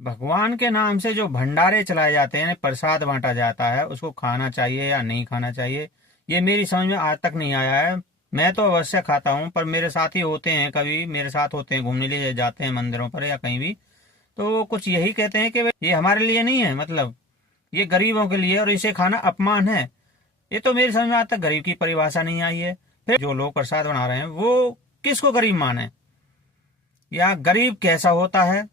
भगवान के नाम से जो भंडारे चलाए जाते हैं, प्रसाद बांटा जाता है, उसको खाना चाहिए या नहीं खाना चाहिए, ये मेरी समझ में आज तक नहीं आया है। मैं तो अवश्य खाता हूँ, पर मेरे साथी होते हैं, कभी मेरे साथ होते हैं, घूमने लिए जाते हैं मंदिरों पर या कहीं भी, तो वो कुछ यही कहते हैं कि भाई ये हमारे लिए नहीं है, मतलब ये गरीबों के लिए और इसे खाना अपमान है। ये तो मेरी समझ में आज तक गरीब की परिभाषा नहीं आई है। फिर जो लोग प्रसाद बना रहे हैं वो किसको गरीब माने, या गरीब कैसा होता है?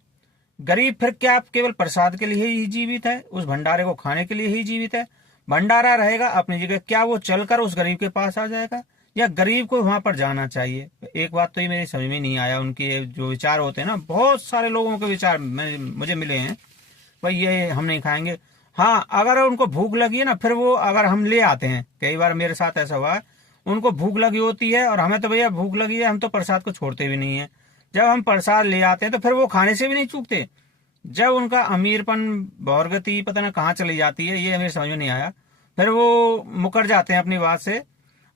गरीब फिर क्या आप केवल प्रसाद के लिए ही जीवित है, उस भंडारे को खाने के लिए ही जीवित है? भंडारा रहेगा अपनी जगह, क्या वो चलकर उस गरीब के पास आ जाएगा, या गरीब को वहां पर जाना चाहिए? एक बात तो ये मेरी समझ में नहीं आया, उनके जो विचार होते हैं ना, बहुत सारे लोगों के विचार मुझे मिले हैं, भाई ये हम नहीं खाएंगे। हाँ, अगर उनको भूख लगी है ना, फिर वो अगर हम ले आते हैं, कई बार मेरे साथ ऐसा हुआ है, उनको भूख लगी होती है और हमें तो भैया भूख लगी है, हम तो प्रसाद को छोड़ते भी नहीं है। जब हम प्रसाद ले आते हैं तो फिर वो खाने से भी नहीं चूकते। जब उनका अमीरपन बौरगति पता ना कहाँ चली जाती है, ये हमें समझ में नहीं आया, फिर वो मुकर जाते हैं अपनी बात से।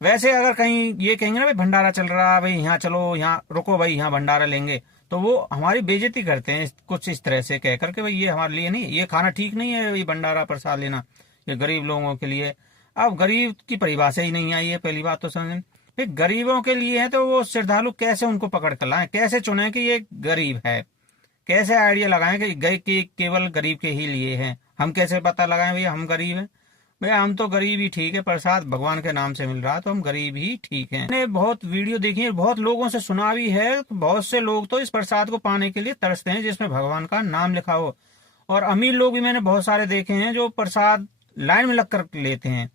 वैसे अगर कहीं ये कहेंगे ना भाई भंडारा चल रहा है, भाई यहाँ चलो, यहाँ रुको भाई, यहाँ भंडारा लेंगे, तो वो हमारी बेइज्जती करते हैं कुछ इस तरह से कह करके, भाई ये हमारे लिए नहीं, ये खाना ठीक नहीं है, ये भंडारा प्रसाद लेना, ये गरीब लोगों के लिए। अब गरीब की परिभाषा ही नहीं आई है, पहली बात तो समझ। फिर गरीबों के लिए है तो वो श्रद्धालु कैसे उनको पकड़ कर लाएं, कैसे चुने कि ये गरीब है? कैसे आइडिया लगाएं कि गए कि केवल गरीब के ही लिए हैं? हम कैसे पता लगाएं भैया हम गरीब हैं? भैया हम तो गरीब ही ठीक है, प्रसाद भगवान के नाम से मिल रहा है तो हम गरीब ही ठीक हैं। मैंने बहुत वीडियो देखी है, बहुत लोगों से सुना भी है, बहुत से लोग तो इस प्रसाद को पाने के लिए तरसते हैं जिसमें भगवान का नाम लिखा हो। और अमीर लोग भी मैंने बहुत सारे देखे हैं जो प्रसाद लाइन में लग कर लेते हैं।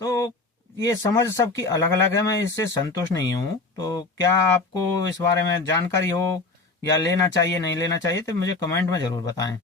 तो ये समझ सबकी अलग अलग है, मैं इससे संतुष्ट नहीं हूँ। तो क्या आपको इस बारे में जानकारी हो, या लेना चाहिए नहीं लेना चाहिए, तो मुझे कमेंट में जरूर बताएं।